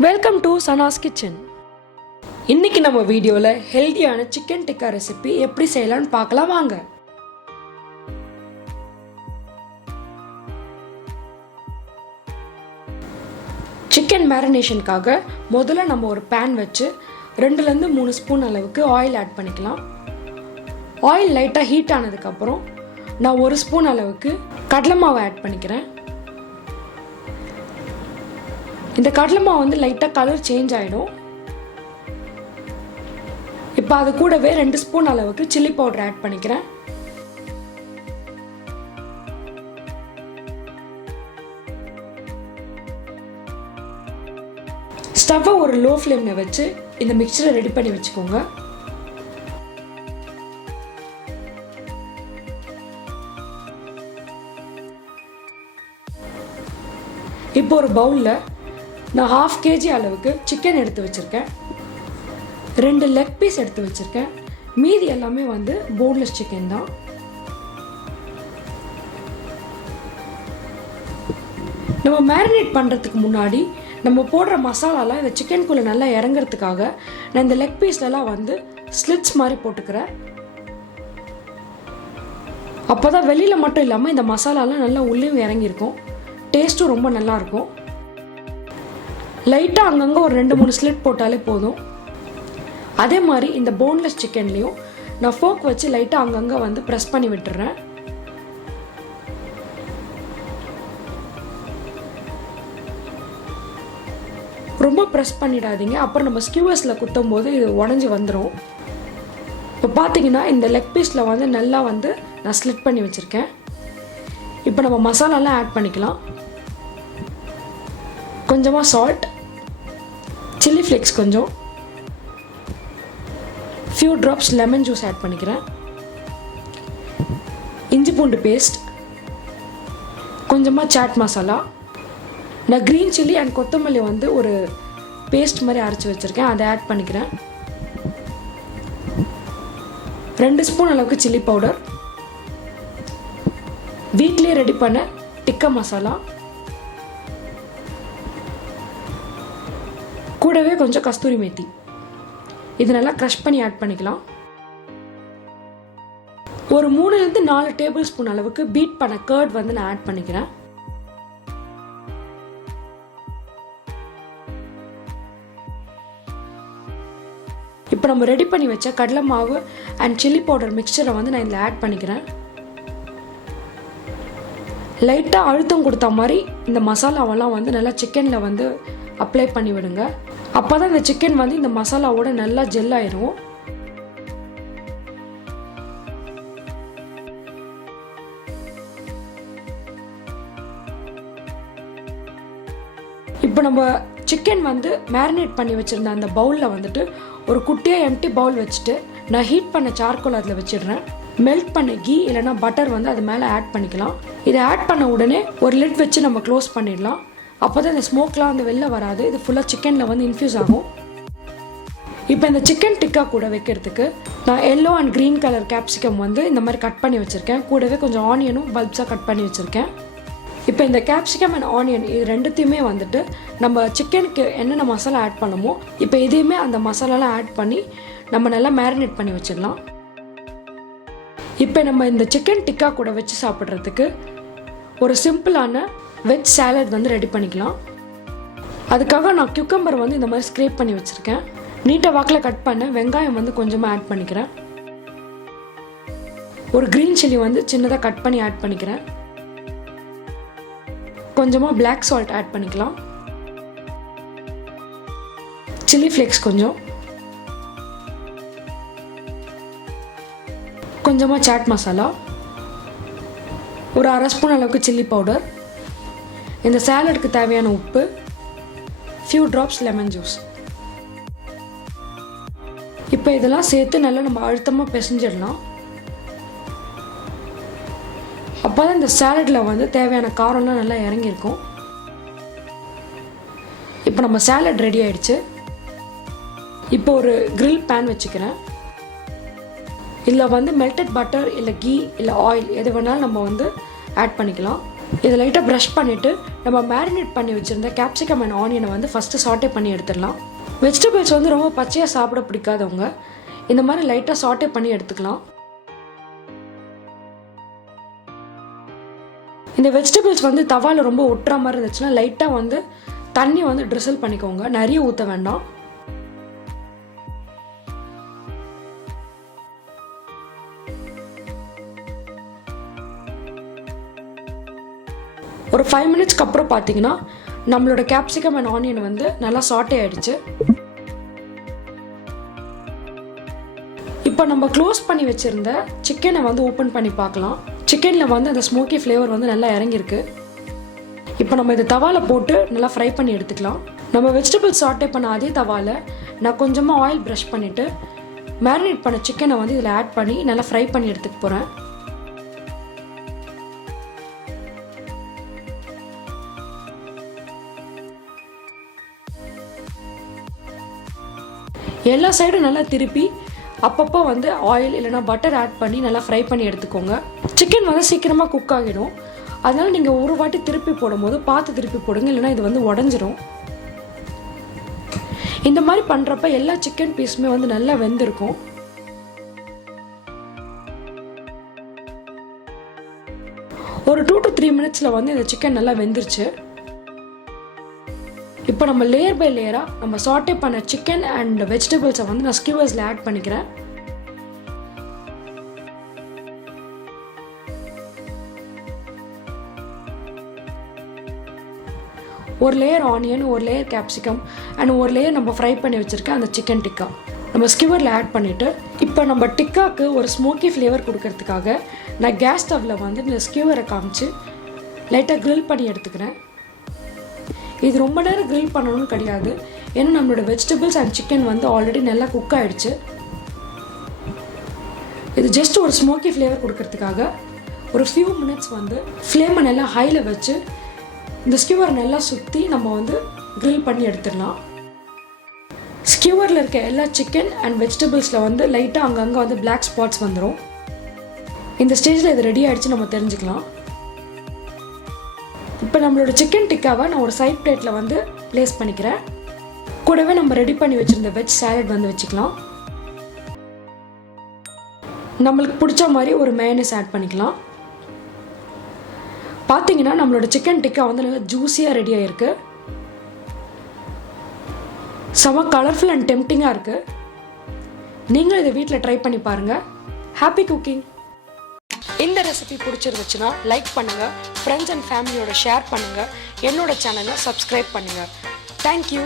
Welcome to Sana's kitchen. இன்னைக்கு நம்ம வீடியோவில் ஹெல்தியான சிக்கன் டிக்கா ரெசிபி எப்படி செய்யலாம்னு பார்க்கலாம் வாங்க. சிக்கன் மேரினேஷனுக்காக முதல்ல நம்ம ஒரு பேன் வச்சு 2லேருந்து 3 ஸ்பூன் அளவுக்கு ஆயில் ஆட் பண்ணிக்கலாம். ஆயில் லைட்டாக ஹீட் ஆனதுக்கப்புறம் நான் 1 ஸ்பூன் அளவுக்கு கடலை மாவை ஆட் பண்ணிக்கிறேன். இந்த கடலை மாவு வந்து லைட்டாக கலர் சேஞ்ச் ஆகிடும். இப்போ அது கூடவே 2 ஸ்பூன் அளவுக்கு சில்லி பவுடர் ஆட் பண்ணிக்கிறேன். ஸ்டவ்வை ஒரு லோ ஃப்ளேமில் வச்சு இந்த மிக்சரை ரெடி பண்ணி வச்சுக்கோங்க. இப்போ ஒரு பவுலில் நான் 1/2 kg அளவுக்கு சிக்கன் எடுத்து வச்சுருக்கேன். 2 லெக் பீஸ் எடுத்து வச்சுருக்கேன். மீதி எல்லாமே வந்து போன்லெஸ் சிக்கன் தான். நம்ம மேரினேட் பண்ணுறதுக்கு முன்னாடி நம்ம போடுற மசாலாலாம் இந்த சிக்கனுக்குள்ளே நல்லா இறங்குறதுக்காக நான் இந்த லெக் பீஸ்லலாம் வந்து ஸ்லிட்ஸ் மாதிரி போட்டுக்கிறேன். அப்போ தான் வெளியில் மட்டும் இல்லாமல் இந்த மசாலாலாம் நல்லா உள்ளேயும் இறங்கியிருக்கும். டேஸ்ட்டும் ரொம்ப நல்லாயிருக்கும். லைட்டாக அங்கங்கே ஒரு 2-3 ஸ்லிட் போட்டாலே போதும். அதே மாதிரி இந்த போன்லெஸ் சிக்கன்லேயும் நான் ஃபோக் வச்சு லைட்டாக அங்கங்கே வந்து ப்ரெஸ் பண்ணி விட்டுறேன். ரொம்ப ப்ரெஸ் பண்ணிடாதீங்க, அப்புறம் நம்ம ஸ்கியூவர்ஸில் குத்தும் போது இது உடஞ்சி வந்துடும். இப்போ பார்த்தீங்கன்னா இந்த லெக் பீஸில் வந்து நல்லா வந்து நான் ஸ்லிட் பண்ணி வச்சுருக்கேன். இப்போ நம்ம மசாலாலாம் ஆட் பண்ணிக்கலாம். கொஞ்சமாக சால்ட், சில்லி ஃப்ளேக்ஸ் கொஞ்சம், few drops lemon juice add பண்ணிக்கிறேன். இஞ்சி பூண்டு பேஸ்ட், கொஞ்சமாக சாட் மசாலா, நான் க்ரீன் சில்லி அண்ட் கொத்தமல்லி வந்து ஒரு பேஸ்ட் மாதிரி அரைச்சி வச்சுருக்கேன், அதை ஆட் பண்ணிக்கிறேன். 2 ஸ்பூன் அளவுக்கு சில்லி பவுடர், வீட்லேயே ரெடி பண்ண டிக்கா மசாலா, கூடவே கொஞ்சம் கஸ்தூரி மேத்தி, இது நல்லா க்ரஷ் பண்ணி ஆட் பண்ணிக்கலாம். ஒரு 3லேருந்து 4 டேபிள் ஸ்பூன் அளவுக்கு பீட் பண்ண கர்ட் வந்து நான் ஆட் பண்ணிக்கிறேன். இப்போ நம்ம ரெடி பண்ணி வச்ச கடலை மாவு அண்ட் சில்லி பவுடர் மிக்சரை வந்து நான் இதில் ஆட் பண்ணிக்கிறேன். லைட்டாக அழுத்தம் கொடுத்த மாதிரி இந்த மசாலாவெல்லாம் வந்து நல்லா சிக்கனில் வந்து அப்ளை பண்ணி விடுங்க. அப்போ தான் இந்த சிக்கன் வந்து இந்த மசாலாவோட நல்லா ஜெல் ஆயிரும். இப்போ நம்ம சிக்கன் வந்து மேரினேட் பண்ணி வச்சுருந்த அந்த பவுலில் வந்துட்டு ஒரு குட்டியாக எம்டி பவுல் வச்சுட்டு நான் ஹீட் பண்ண சார்கோல் அதில் வச்சிடுறேன். மெல்ட் பண்ண கீ இல்லைனா பட்டர் வந்து அது மேலே ஆட் பண்ணிக்கலாம். இதை ஆட் பண்ண உடனே ஒரு லிட் வச்சு நம்ம க்ளோஸ் பண்ணிடலாம். அப்போ தான் இந்த ஸ்மோக்லாம் வந்து வெளில வராது. இது ஃபுல்லாக சிக்கனில் வந்து இன்ஃப்யூஸ் ஆகும். இப்போ இந்த சிக்கன் டிக்கா கூட வைக்கிறதுக்கு நான் yellow and green colour capsicum வந்து இந்த மாதிரி கட் பண்ணி வச்சுருக்கேன். கூடவே கொஞ்சம் ஆனியனும் பல்ப்ஸாக கட் பண்ணி வச்சுருக்கேன். இப்போ இந்த கேப்சிகம் அண்ட் ஆனியன் இது ரெண்டுத்தையுமே வந்துட்டு நம்ம சிக்கனுக்கு என்னென்ன மசாலா ஆட் பண்ணமோ இப்போ இதையுமே அந்த மசாலாலாம் ஆட் பண்ணி நம்ம நல்லா மேரினேட் பண்ணி வச்சிடலாம். இப்போ நம்ம இந்த சிக்கன் டிக்கா கூட வச்சு சாப்பிட்றதுக்கு ஒரு சிம்பிளான வெஜ் சாலட் வந்து ரெடி பண்ணிக்கலாம். அதுக்காக நான் கியூக்கம்பர் வந்து இந்த மாதிரி ஸ்க்ரேப் பண்ணி வச்சுருக்கேன். நீட்டாக வாக்கில் கட் பண்ண வெங்காயம் வந்து கொஞ்சமாக ஆட் பண்ணிக்கிறேன். ஒரு க்ரீன் சில்லி வந்து சின்னதாக கட் பண்ணி ஆட் பண்ணிக்கிறேன். கொஞ்சமாக பிளாக் சால்ட் ஆட் பண்ணிக்கலாம். சில்லி ஃப்ளேக்ஸ் கொஞ்சம், கொஞ்சமாக சாட் மசாலா, ஒரு 1/2 ஸ்பூன் அளவுக்கு சில்லி பவுடர், இந்த சாலடுக்கு தேவையான உப்பு, ஃபியூ ட்ராப்ஸ் லெமன் ஜூஸ். இப்போ இதெல்லாம் சேர்த்து நல்லா நம்ம அழுத்தமாக பிசைஞ்சிடலாம். அப்போ தான் இந்த சாலடில் வந்து தேவையான காரம்லாம் நல்லா இறங்கியிருக்கும். இப்போ நம்ம சாலட் ரெடி ஆயிடுச்சு. இப்போ ஒரு கிரில் பேன் வச்சுக்கிறேன். இதில் வந்து மெல்டட் பட்டர் இல்லை கீ இல்லை ஆயில் எது வேணாலும் நம்ம வந்து ஆட் பண்ணிக்கலாம். இதை லைட்டாக ப்ரஷ் பண்ணிவிட்டு நம்ம மேரினேட் பண்ணி வச்சுருந்த கேப்சிகம் அண்ட் ஆனியனை வந்து ஃபஸ்ட்டு சாட்டே பண்ணி எடுத்துடலாம். வெஜிடபிள்ஸ் வந்து ரொம்ப பச்சையாக சாப்பிட பிடிக்காதவங்க இந்த மாதிரி லைட்டாக சாட்டே பண்ணி எடுத்துக்கலாம். இந்த வெஜிடபிள்ஸ் வந்து தவாவில் ரொம்ப ஒட்டுற மாதிரி இருந்துச்சுன்னா லைட்டாக வந்து தண்ணி வந்து ட்ரிசல் பண்ணிக்கோங்க, நிறைய ஊற்ற வேண்டாம். ஒரு 5 மினிட்ஸ்க்கு அப்புறம் பார்த்தீங்கன்னா நம்மளோட கேப்சிகம் அண்ட் ஆனியன் வந்து நல்லா சாட்டே ஆயிடுச்சு. இப்போ நம்ம க்ளோஸ் பண்ணி வச்சுருந்த சிக்கனை வந்து ஓப்பன் பண்ணி பார்க்கலாம். சிக்கனில் வந்து அந்த ஸ்மோக்கி ஃப்ளேவர் வந்து நல்லா இறங்கியிருக்கு. இப்போ நம்ம இதை தவாவில் போட்டு நல்லா ஃப்ரை பண்ணி எடுத்துக்கலாம். நம்ம வெஜிடபிள் சாட்டே பண்ண அதே தவாவில் நான் கொஞ்சமாக ஆயில் ப்ரஷ் பண்ணிவிட்டு மேரினேட் பண்ண சிக்கனை வந்து இதில் ஆட் பண்ணி நல்லா ஃப்ரை பண்ணி எடுத்துக்க போகிறேன். எல்லா சைடும் நல்லா திருப்பி அப்பப்போ வந்து ஆயில் இல்லைனா பட்டர் ஆட் பண்ணி நல்லா ஃப்ரை பண்ணி எடுத்துக்கோங்க. சிக்கன் வந்து சீக்கிரமாக குக் ஆகிடும். அதனால் நீங்கள் ஒரு வாட்டி திருப்பி போடும்போது பார்த்து திருப்பி போடுங்க, இல்லைனா இது வந்து உடஞ்சிரும். இந்த மாதிரி பண்ணுறப்ப எல்லா சிக்கன் பீஸுமே வந்து நல்லா வெந்திருக்கும். ஒரு 2 to 3 மினிட்ஸில் வந்து இந்த சிக்கன் நல்லா வெந்துருச்சு. இப்போ நம்ம லேயர் பை லேயராக நம்ம சாட்டே பண்ண சிக்கன் அண்ட் வெஜிடபிள்ஸை வந்து நான் ஸ்கியூவர்ஸில் ஆட் பண்ணிக்கிறேன். ஒரு லேயர் ஆனியன், ஒரு லேயர் கேப்சிகம் அண்ட் ஒரு லேயர் நம்ம ஃப்ரை பண்ணி வச்சுருக்க அந்த சிக்கன் டிக்கா நம்ம ஸ்கியூவரில் ஆட் பண்ணிவிட்டு இப்போ நம்ம டிக்காவுக்கு ஒரு ஸ்மோக்கி ஃப்ளேவர் கொடுக்கறதுக்காக நான் கேஸ் ஸ்டவ்வில் வந்து இந்த ஸ்கியூவரை காமிச்சு லைட்டாக க்ரில் பண்ணி எடுத்துக்கிறேன். இது ரொம்ப நேரம் க்ரில் பண்ணணும்னு கிடையாது, ஏன்னா நம்மளோட வெஜிடபிள்ஸ் அண்ட் சிக்கன் வந்து ஆல்ரெடி நல்லா குக் ஆகிடுச்சு. இது ஜஸ்ட் ஒரு ஸ்மோக்கி ஃப்ளேவர் கொடுக்கறதுக்காக ஒரு ஃபியூ மினிட்ஸ் வந்து ஃப்ளேமை நல்லா ஹையில் வச்சு இந்த ஸ்கியூவர் நல்லா சுற்றி நம்ம வந்து க்ரில் பண்ணி எடுத்துடலாம். ஸ்கியூவரில் இருக்க எல்லா சிக்கன் அண்ட் வெஜிடபிள்ஸில் வந்து லைட்டாக அங்கங்கே வந்து பிளாக் ஸ்பாட்ஸ் வந்துடும். இந்த ஸ்டேஜில் இது ரெடி ஆகிடுச்சு நம்ம தெரிஞ்சுக்கலாம். இப்போ நம்மளோட சிக்கன் டிக்காவை நான் ஒரு சைட் பிளேட்டில் வந்து ப்ளேஸ் பண்ணிக்கிறேன். கூடவே நம்ம ரெடி பண்ணி வச்சுருந்த வெஜ் சாலட் வந்து வச்சுக்கலாம். நம்மளுக்கு பிடிச்ச மாதிரி ஒரு மேயோனீஸ் ஆட் பண்ணிக்கலாம். பார்த்தீங்கன்னா நம்மளோட சிக்கன் டிக்கா வந்து நல்லா ஜூஸியாக ரெடி ஆகிருக்கு. செம கலர்ஃபுல் அண்ட் டெம்ப்டிங்காக இருக்குது. நீங்களும் இதை வீட்டில் ட்ரை பண்ணி பாருங்கள். Happy cooking. இந்த ரெசிபி பிடிச்சிருந்துச்சுன்னா லைக் பண்ணுங்கள், ஃப்ரெண்ட்ஸ் அண்ட் ஃபேமிலியோட ஷேர் பண்ணுங்கள், என்னோட சேனலை சப்ஸ்கிரைப் பண்ணுங்கள். தேங்க்யூ.